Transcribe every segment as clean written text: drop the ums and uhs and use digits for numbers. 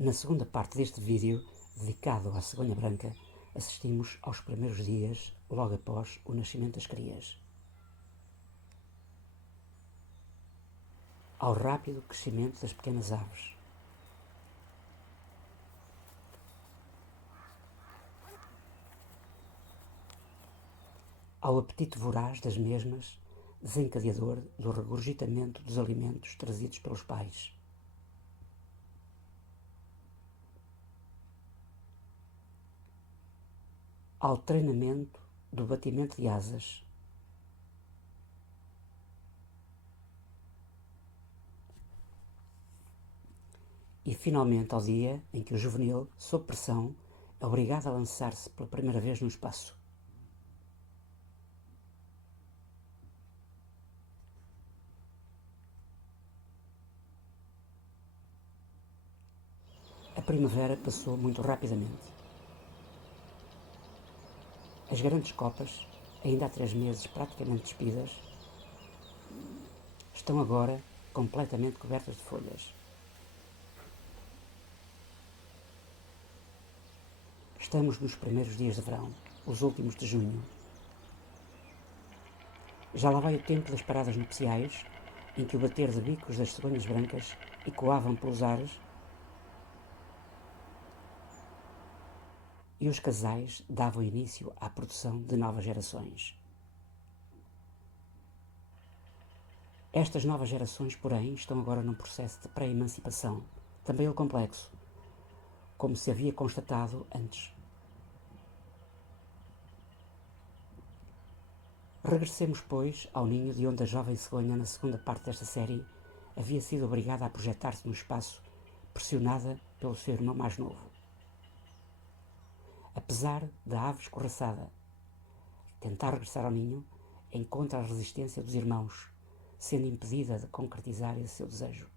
Na segunda parte deste vídeo, dedicado à cegonha branca, assistimos aos primeiros dias logo após o nascimento das crias. Ao rápido crescimento das pequenas aves. Ao apetite voraz das mesmas, desencadeador do regurgitamento dos alimentos trazidos pelos pais. Ao treinamento do batimento de asas. E finalmente ao dia em que o juvenil, sob pressão, é obrigado a lançar-se pela primeira vez no espaço. A primavera passou muito rapidamente. As grandes copas, ainda há 3 meses praticamente despidas, estão agora completamente cobertas de folhas. Estamos nos primeiros dias de verão, os últimos de junho. Já lá vai o tempo das paradas nupciais, em que o bater de bicos das cegonhas brancas ecoavam pelos ares e os casais davam início à produção de novas gerações. Estas novas gerações, porém, estão agora num processo de pré-emancipação, também ele complexo, como se havia constatado antes. Regressemos, pois, ao ninho de onde a jovem cegonha, na segunda parte desta série, havia sido obrigada a projetar-se no espaço, pressionada pelo seu irmão mais novo. Apesar da ave escorraçada tentar regressar ao ninho, encontra a resistência dos irmãos, sendo impedida de concretizar esse seu desejo.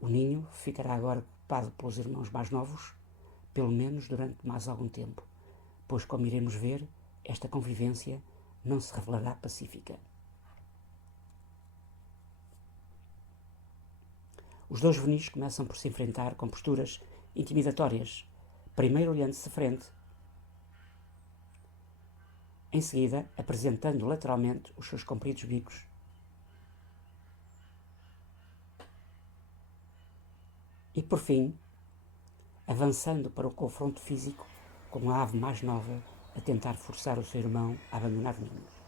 O ninho ficará agora ocupado pelos irmãos mais novos, pelo menos durante mais algum tempo, pois, como iremos ver, esta convivência não se revelará pacífica. Os dois juvenis começam por se enfrentar com posturas intimidatórias, primeiro olhando-se de frente, em seguida apresentando lateralmente os seus compridos bicos. E por fim, avançando para o confronto físico com a ave mais nova a tentar forçar o seu irmão a abandonar o ninho.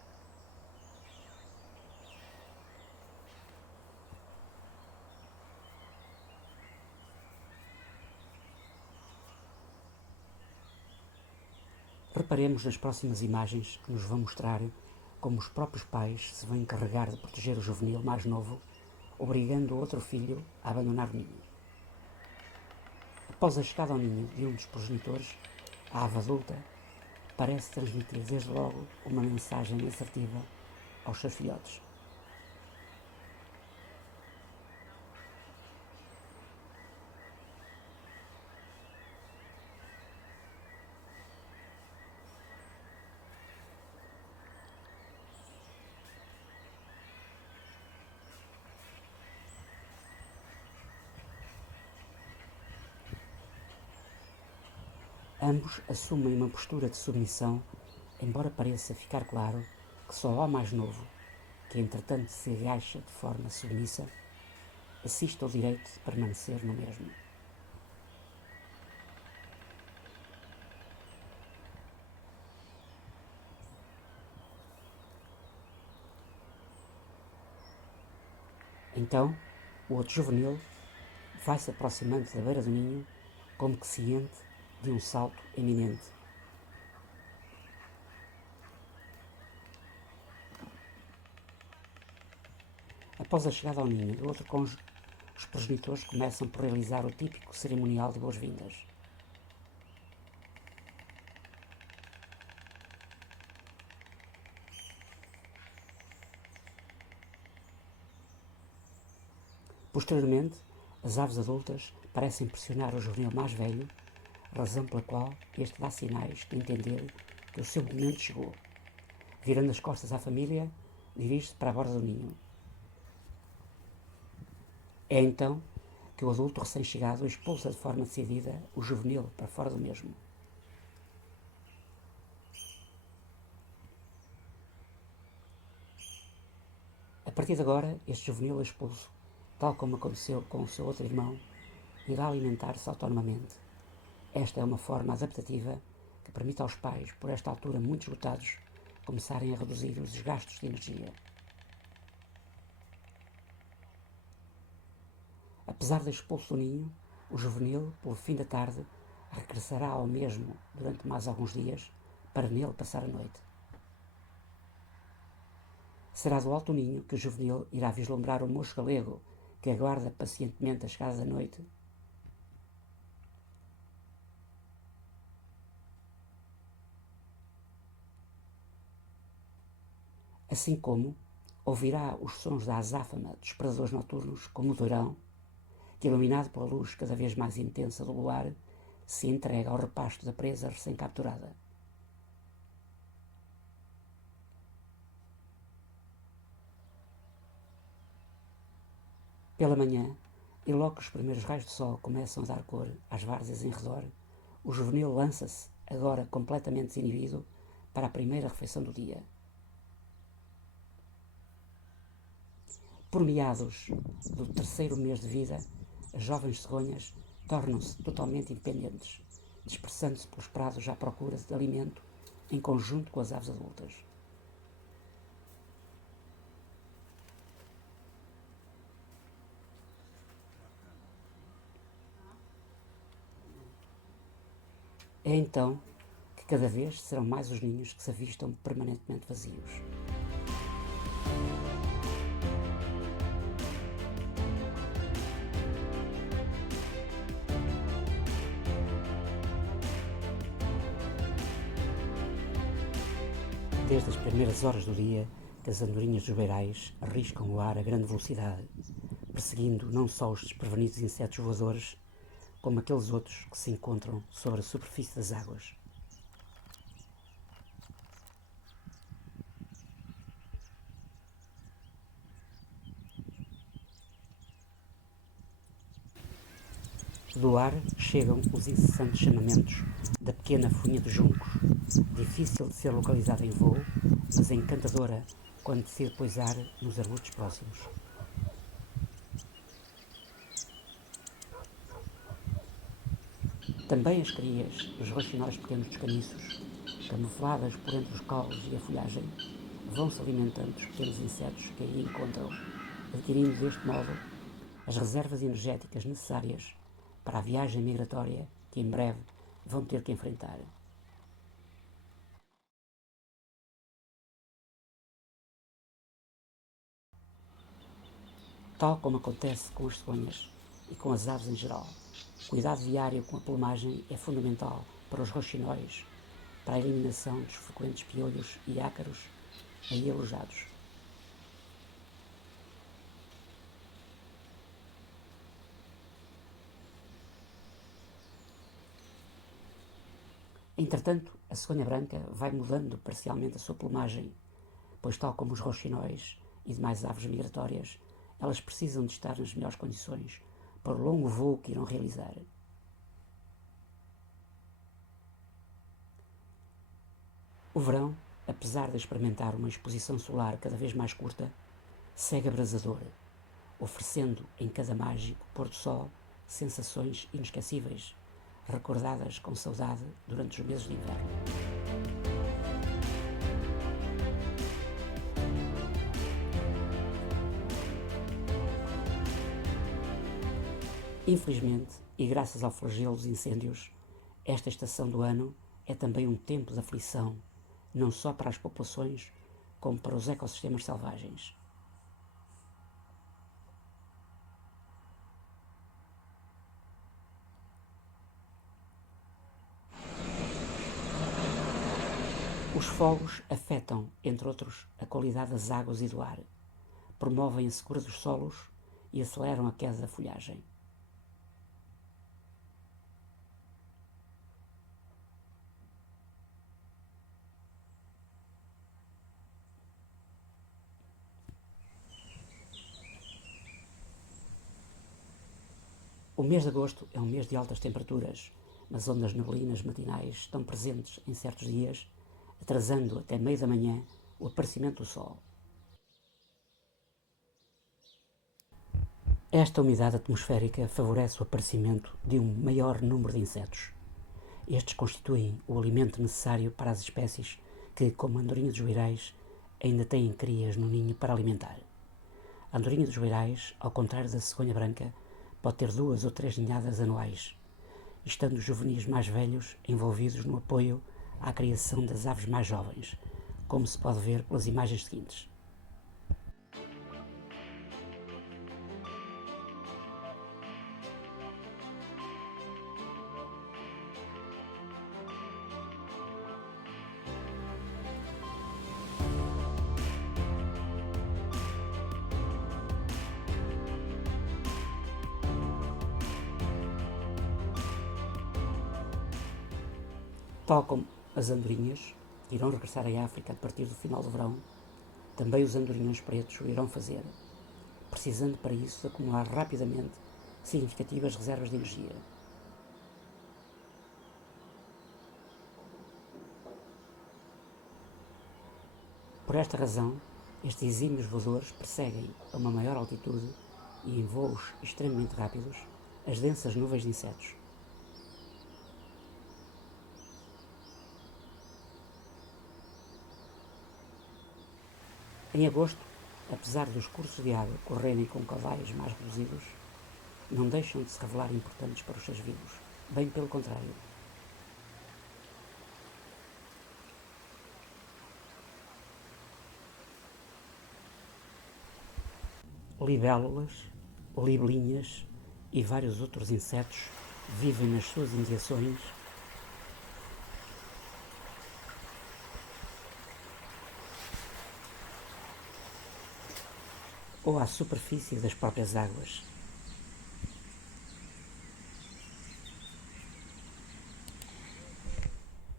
Reparemos nas próximas imagens que nos vão mostrar como os próprios pais se vão encarregar de proteger o juvenil mais novo, obrigando o outro filho a abandonar o ninho. Após a chegada ao ninho de um dos progenitores, a ave adulta parece transmitir desde logo uma mensagem assertiva aos seus filhotes. Ambos assumem uma postura de submissão, embora pareça ficar claro que só ao mais novo, que entretanto se agacha de forma submissa, assiste ao direito de permanecer no mesmo. Então, o outro juvenil vai-se aproximando da beira do ninho, como que ciente de um salto iminente. Após a chegada ao ninho do outro cônjuge, os progenitores começam por realizar o típico cerimonial de boas-vindas. Posteriormente, as aves adultas parecem pressionar o juvenil mais velho, razão pela qual este dá sinais de entender que o seu momento chegou. Virando as costas à família, dirige-se para a borda do ninho. É então que o adulto recém-chegado expulsa de forma decidida o juvenil para fora do mesmo. A partir de agora, este juvenil expulso, tal como aconteceu com o seu outro irmão, irá alimentar-se autonomamente. Esta é uma forma adaptativa que permite aos pais, por esta altura muito esgotados, começarem a reduzir os desgastos de energia. Apesar de expulso do ninho, o juvenil, pelo fim da tarde, regressará ao mesmo durante mais alguns dias para nele passar a noite. Será do alto ninho que o juvenil irá vislumbrar o moço galego que aguarda pacientemente a chegada da noite. Assim como ouvirá os sons da azáfama dos predadores noturnos, como o doirão, que, iluminado pela luz cada vez mais intensa do luar, se entrega ao repasto da presa recém-capturada. Pela manhã, e logo que os primeiros raios de sol começam a dar cor às várzeas em redor, o juvenil lança-se, agora completamente desinibido, para a primeira refeição do dia. Por meados do terceiro mês de vida, as jovens cegonhas tornam-se totalmente independentes, dispersando-se pelos prados à procura de alimento em conjunto com as aves adultas. É então que cada vez serão mais os ninhos que se avistam permanentemente vazios. Desde as primeiras horas do dia que as andorinhas dos beirais arriscam o ar a grande velocidade, perseguindo não só os desprevenidos insetos voadores, como aqueles outros que se encontram sobre a superfície das águas. Do ar chegam os incessantes chamamentos da pequena funha dos juncos, difícil de ser localizada em voo, mas encantadora quando decide pousar nos arbustos próximos. Também as crias dos roxinóis pequenos dos caniços, camufladas por entre os caules e a folhagem, vão se alimentando dos pequenos insetos que aí encontram, adquirindo deste modo as reservas energéticas necessárias para a viagem migratória que em breve vão ter que enfrentar. Tal como acontece com as cegonhas e com as aves em geral, cuidado diário com a plumagem é fundamental para os roxinóis, para a eliminação dos frequentes piolhos e ácaros aí alojados. Entretanto, a cegonha branca vai mudando parcialmente a sua plumagem, pois tal como os roxinóis e demais aves migratórias, elas precisam de estar nas melhores condições para o longo voo que irão realizar. O verão, apesar de experimentar uma exposição solar cada vez mais curta, segue abrasador, oferecendo em cada mágico pôr-do-sol sensações inesquecíveis, recordadas com saudade durante os meses de inverno. Infelizmente, e graças ao flagelo dos incêndios, esta estação do ano é também um tempo de aflição, não só para as populações, como para os ecossistemas selvagens. Os fogos afetam, entre outros, a qualidade das águas e do ar, promovem a secura dos solos e aceleram a queda da folhagem. O mês de agosto é um mês de altas temperaturas, mas ondas neblinas matinais estão presentes em certos dias, atrasando até meio da manhã o aparecimento do sol. Esta umidade atmosférica favorece o aparecimento de um maior número de insetos. Estes constituem o alimento necessário para as espécies que, como a andorinha dos beirais, ainda têm crias no ninho para alimentar. A andorinha dos beirais, ao contrário da cegonha branca, pode ter 2 ou 3 ninhadas anuais, estando os juvenis mais velhos envolvidos no apoio à criação das aves mais jovens, como se pode ver pelas imagens seguintes. Tal como as andorinhas irão regressar à África a partir do final do verão, também os andorinhões pretos o irão fazer, precisando para isso de acumular rapidamente significativas reservas de energia. Por esta razão, estes exímios voadores perseguem a uma maior altitude e em voos extremamente rápidos as densas nuvens de insetos. Em agosto, apesar dos cursos de água correrem com caudais mais reduzidos, não deixam de se revelar importantes para os seres vivos, bem pelo contrário. Libélulas, libelinhas e vários outros insetos vivem nas suas imediações ou à superfície das próprias águas.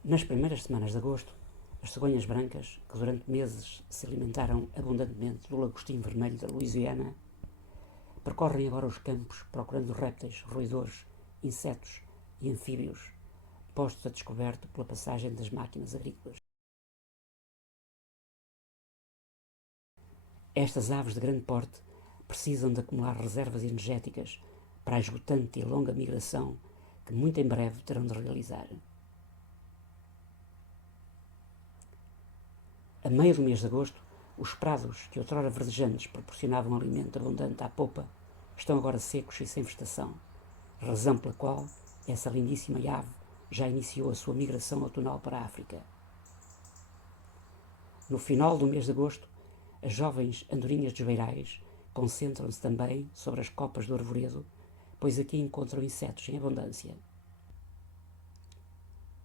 Nas primeiras semanas de agosto, as cegonhas brancas, que durante meses se alimentaram abundantemente do lagostim vermelho da Louisiana, percorrem agora os campos procurando répteis, roedores, insetos e anfíbios, postos a descoberto pela passagem das máquinas agrícolas. Estas aves de grande porte precisam de acumular reservas energéticas para a esgotante e longa migração que muito em breve terão de realizar. A meio do mês de agosto, os prados que outrora verdejantes proporcionavam alimento abundante à popa estão agora secos e sem vegetação, razão pela qual essa lindíssima ave já iniciou a sua migração outonal para a África. No final do mês de agosto, as jovens andorinhas dos beirais concentram-se também sobre as copas do arvoredo, pois aqui encontram insetos em abundância.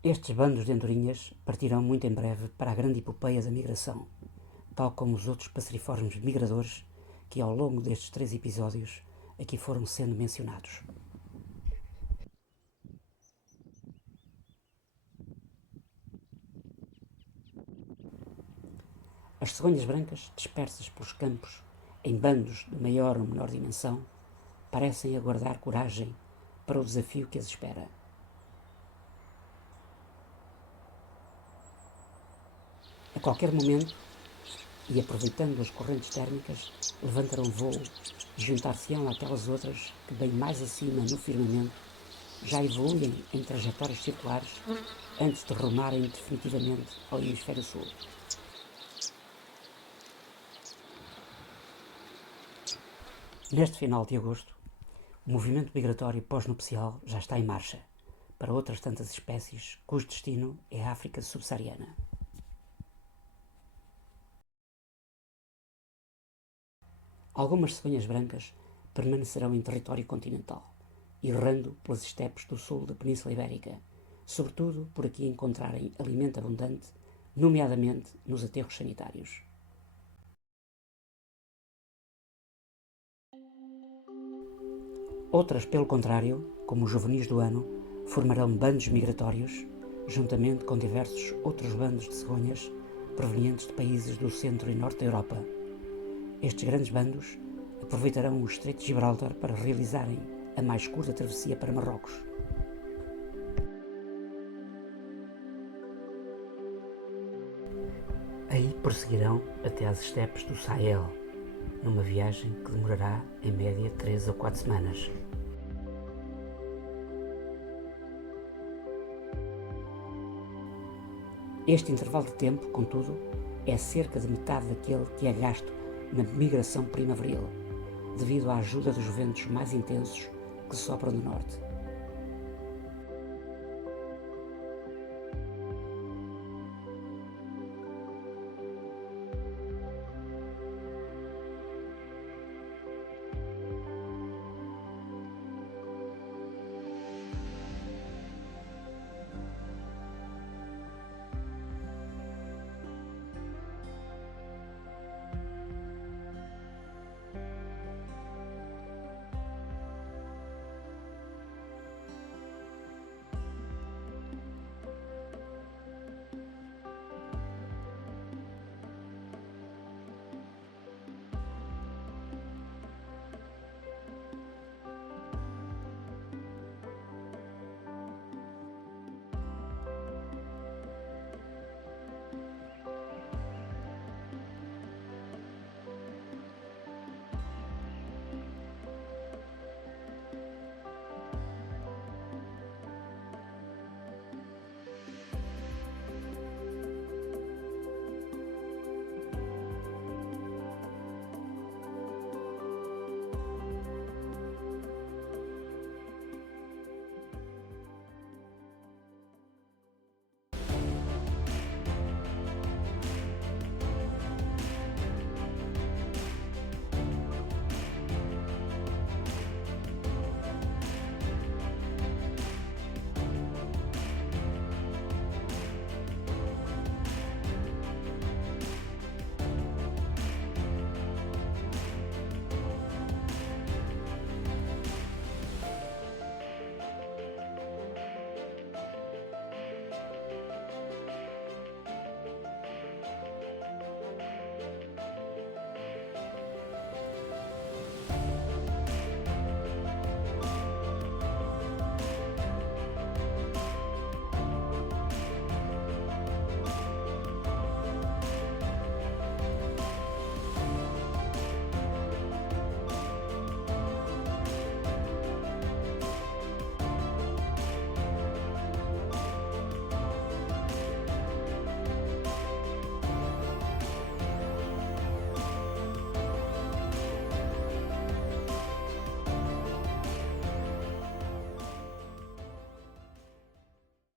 Estes bandos de andorinhas partirão muito em breve para a grande epopeia da migração, tal como os outros passeriformes migradores que ao longo destes 3 episódios aqui foram sendo mencionados. As cegonhas brancas, dispersas pelos campos, em bandos de maior ou menor dimensão, parecem aguardar coragem para o desafio que as espera. A qualquer momento, e aproveitando as correntes térmicas, levantarão voo e juntar-se-ão àquelas outras que, bem mais acima no firmamento, já evoluem em trajetórias circulares antes de rumarem definitivamente ao hemisfério sul. Neste final de agosto, o movimento migratório pós-nupcial já está em marcha para outras tantas espécies cujo destino é a África subsaariana. Algumas cegonhas brancas permanecerão em território continental, errando pelas estepes do sul da Península Ibérica, sobretudo por aqui encontrarem alimento abundante, nomeadamente nos aterros sanitários. Outras, pelo contrário, como os juvenis do ano, formarão bandos migratórios, juntamente com diversos outros bandos de cegonhas provenientes de países do centro e norte da Europa. Estes grandes bandos aproveitarão o Estreito de Gibraltar para realizarem a mais curta travessia para Marrocos. Aí prosseguirão até às estepes do Sahel, numa viagem que demorará, em média, 3 ou 4 semanas. Este intervalo de tempo, contudo, é cerca de metade daquele que é gasto na migração primaveril, devido à ajuda dos ventos mais intensos que sopram do norte.